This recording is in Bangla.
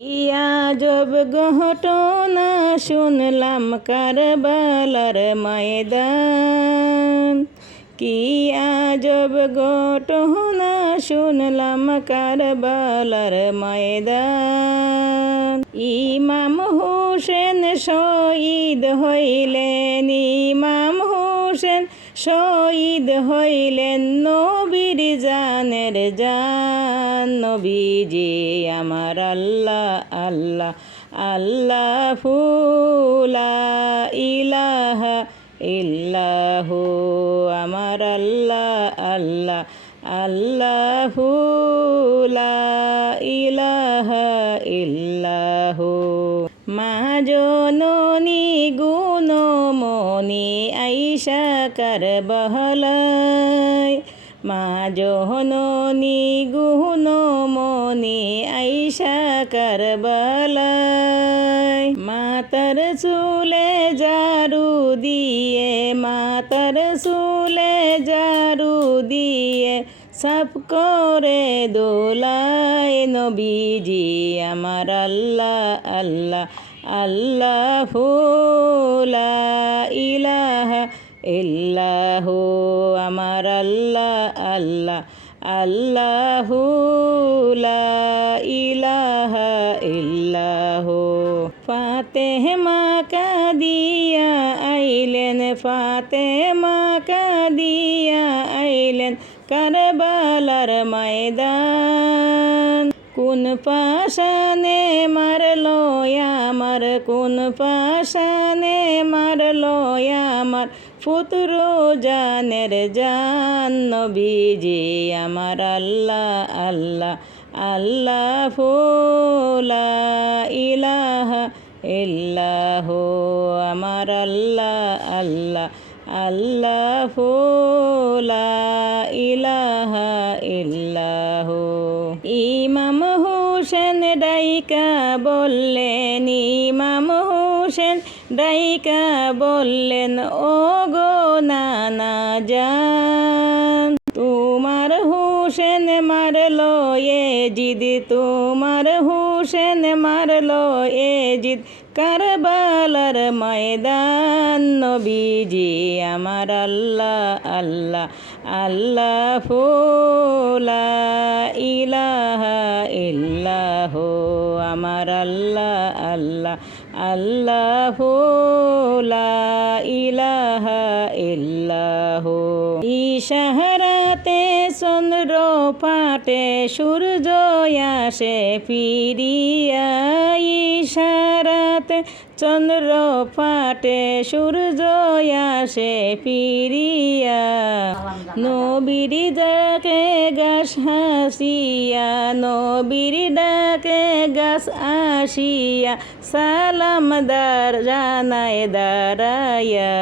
আজব ঘটনা শুনলাম কারবালার ময়দান। কি আজব ঘটনা শুনলাম কারবালার ময়দান। ইমাম হোসেন শহীদ হইলেন, ইমাম হোসেন শহীদ হইলেন, নবীর জানের জান। নবীজি আমার আল্লাহ আল্লাহ আল্লাহু লা ইলাহা ইল্লাহু, আমার আল্লাহ আল্লাহ আল্লাহু লা ইলাহা ইল্লাহু। মা জননী গুণমণি আইসা কারবালায়, মা জননী গুণমণি আইসা কারবালায়। মাতার চুলে জারু দিয়ে, মাতার চুলে জারু দিয়ে সাফ করে দোলায়। নবীজি আমার আল্লাহ আল্লাহ আল্লাহু লা ইলাহা ইল্লাহু, আমার আল্লাহ আল্লাহ আল্লাহু লা ইলাহা ইল্লাহু। ফাতেমা কাদিয়া আইলেন, ফাতেমা কাদিয়া আইলেন কারবালার ময়দান। কোন পাশানে মারলো আমার, কোন পাশানে মারলো আমার পুত্র জানের জান। নবীজি আমার আল্লাহ আল্লাহ আল্লাহু লা ইলাহা ইল্লাহু, আমার আল্লাহ আল্লাহ আল্লাহু লা ইলাহা ইল্লাহু। ইমাম হোসেন ডাইকা বললেন, ইমাম হোসেন ডাইকা বললেন, ও গো নানা জান, তোমার হোসেন মারলো এজিদ, তোমার হোসেন মারলো এজিদ কারবালার ময়দান। নবীজি আমার আল্লাহ আল্লাহ আল্লাহু লা ইলাহা ইল্লাহু, আমার আল্লাহ আল্লাহ আল্লাহু লা ইলাহা ইল্লাহু। ইশারাতে চন্দ্র পাটে সূর্য আসে ফিরিয়া, ইশারাতে চন্দ্র পাটে সূর্য আসে ফিরিয়া। নবীর ডাকে গাছ হাসিয়া, নবীর ডাকে গাছ আসিয়া সালাম জানায় দাঁড়াইয়া।